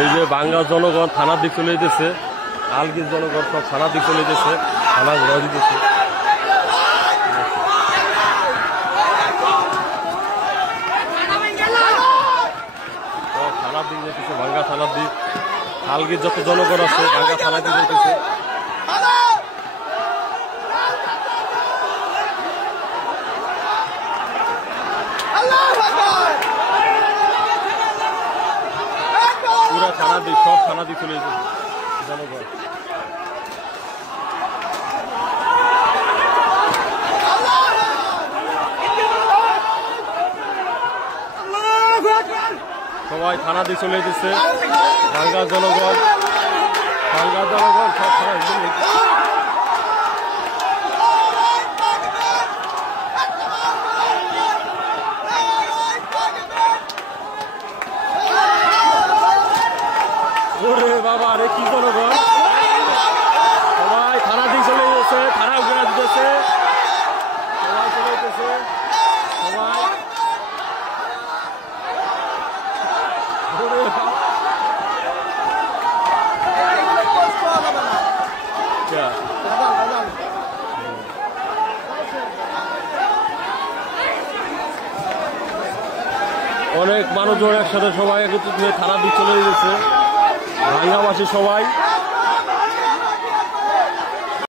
এই যে বাংলা জনগণ থানার দিক চলে যেতেছে, আলগির জনগণ সব থানার দিক চলে যেতেছে, থানা ঘোরা দিতেছে। থানার দিক যেতেছে, ভাঙ্গা থানার দিক, আলগির যত জনগণ আছে ভাঙ্গা থানার দিক যেতেছে। পুরা থানা দিক, সব থানা দিক চলে যেতেছে জনগণ। সবাই থানা দিয়ে চলে যেতেছে, ভাঙ্গা জনগণ সব থানা ওরে বাবা রে, কি জনগণ সবাই থানা দিয়ে চলে যেতেছে, থানা ঘোরা দিতেছে, সবাই চলে যেতেছে, সবাই অনেক মানুষজন একসাথে সবাই একত্রিত হয়ে থানা দিয়ে চলে যেতেছে, ভাঙ্গাবাসী সবাই।